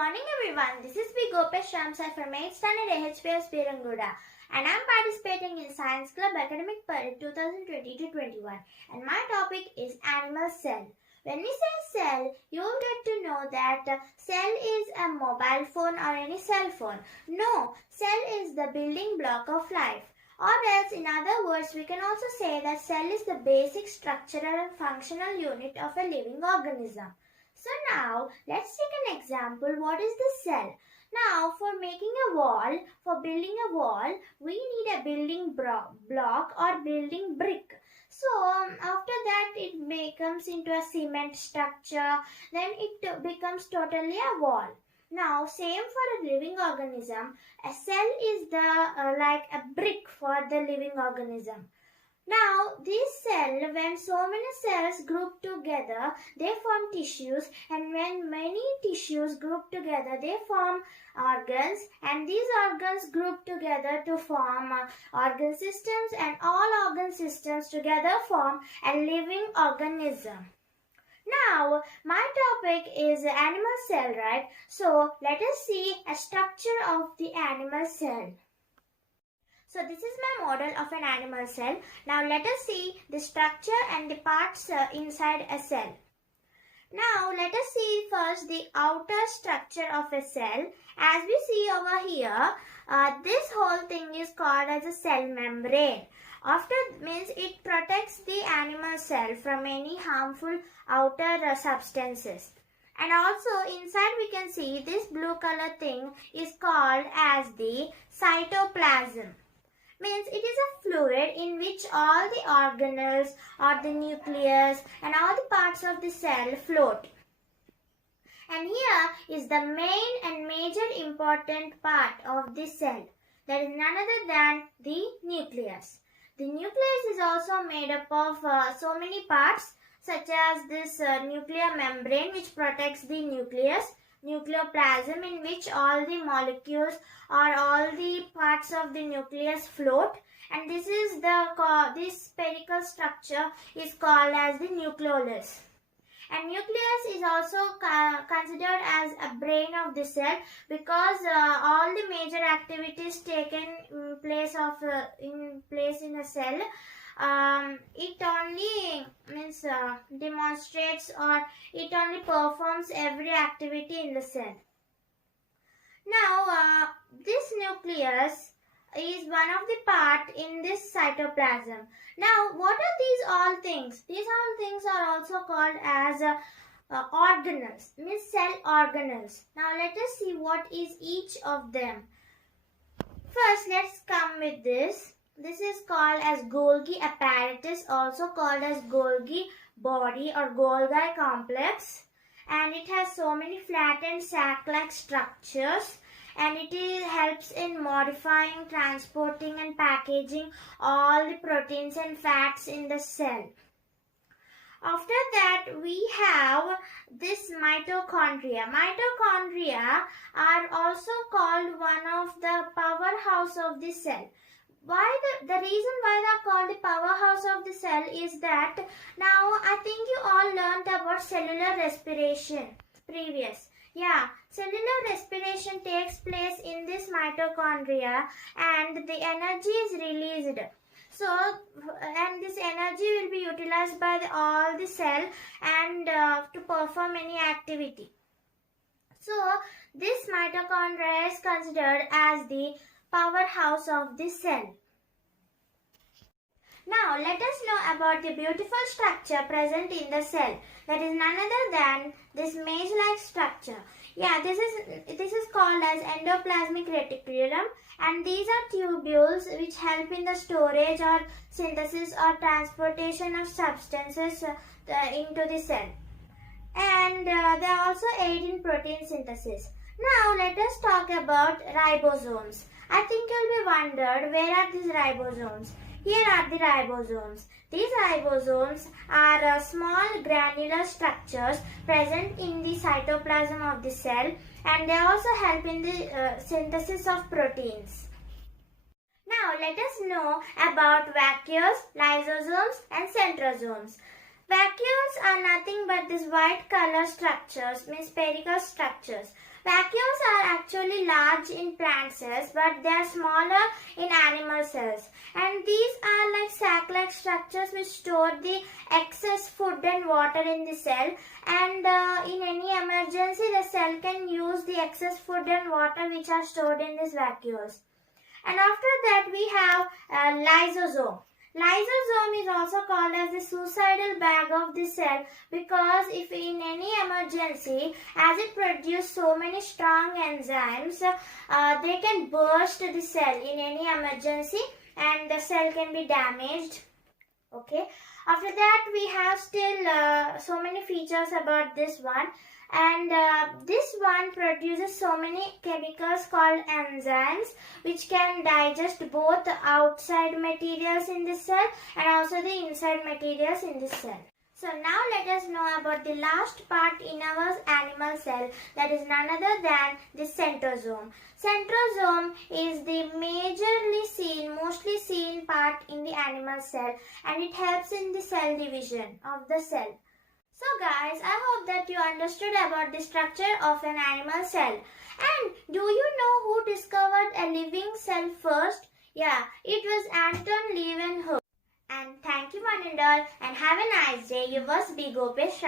morning everyone, this is GOPESH from 8th standard AHPS Piranguda and I am participating in Science Club Academic Parade 2020-21 and my topic is animal cell. When we say cell, you will get to know that cell is a mobile phone or any cell phone. No, cell is the building block of life. Or else, in other words, we can also say that cell is the basic structural and functional unit of a living organism. So now, let's take an example. What is the cell? Now, for making a wall, for building a wall, we need a building block or building brick. So, after that, it becomes into a cement structure. Then it becomes totally a wall. Now, same for a living organism. A cell is the like a brick for the living organism. Now, this cell, when so many cells group together, they form tissues, and when many tissues group together, they form organs, and these organs group together to form organ systems, and all organ systems together form a living organism. Now, my topic is animal cell, right? So, let us see a structure of the animal cell. So this is my model of an animal cell. Now let us see the structure and the parts inside a cell. Now let us see first the outer structure of a cell. As we see over here, this whole thing is called as a cell membrane. After means it protects the animal cell from any harmful outer substances. And also inside we can see this blue color thing is called as the cytoplasm. Means it is a fluid in which all the organelles or the nucleus and all the parts of the cell float. And here is the main and major important part of the cell. That is none other than the nucleus. The nucleus is also made up of so many parts such as this nuclear membrane which protects the nucleus, nucleoplasm in which all the molecules or all the parts of the nucleus float, and this is this spherical structure is called as the nucleolus. And nucleus is also considered as a brain of the cell because all the major activities taken place in a cell, it only means demonstrates or it only performs every activity in the cell. Now, this nucleus is one of the part in this cytoplasm. Now, what are these all things? These all things are also called as organelles, means cell organelles. Now, let us see what is each of them. First, let's come with this. This is called as Golgi apparatus, also called as Golgi body or Golgi complex. And it has so many flattened sac-like structures. And it helps in modifying, transporting and packaging all the proteins and fats in the cell. After that, we have this mitochondria. Mitochondria are also called one of the powerhouse of the cell. The reason why they are called the powerhouse of the cell is that now I think you all learnt about cellular respiration previous. Yeah, cellular respiration takes place in this mitochondria and the energy is released. So, and this energy will be utilized by all the cell and to perform any activity. So, this mitochondria is considered as the powerhouse of the cell. Now, let us know about the beautiful structure present in the cell. That is none other than this maze-like structure. Yeah, this is called as endoplasmic reticulum, and these are tubules which help in the storage or synthesis or transportation of substances into the cell. And they also aid in protein synthesis. Now, let us talk about ribosomes. I think you'll be wondered, where are these ribosomes? Here are the ribosomes. These ribosomes are small granular structures present in the cytoplasm of the cell, and they also help in the synthesis of proteins. Now let us know about vacuoles, lysosomes and centrosomes. Vacuoles are nothing but these white color structures, means spherical structures. Vacuoles are actually large in plant cells, but they are smaller in animal cells. And these are like sac-like structures which store the excess food and water in the cell. And in any emergency, the cell can use the excess food and water which are stored in these vacuoles. And after that, we have lysosome. Lysosome is also called as the suicidal bag of the cell because if in any emergency, as it produces so many strong enzymes, they can burst the cell in any emergency and the cell can be damaged. Okay. After that, we have still so many features about this one. And this one produces so many chemicals called enzymes which can digest both the outside materials in the cell and also the inside materials in the cell. So now let us know about the last part in our animal cell, that is none other than the centrosome. Centrosome is the mostly seen part in the animal cell, and it helps in the cell division of the cell. So guys, I hope that you understood about the structure of an animal cell. And do you know who discovered a living cell first? Yeah, it was Anton Leeuwenhoek. And thank you one and all, and have a nice day. Yours be GOPESH.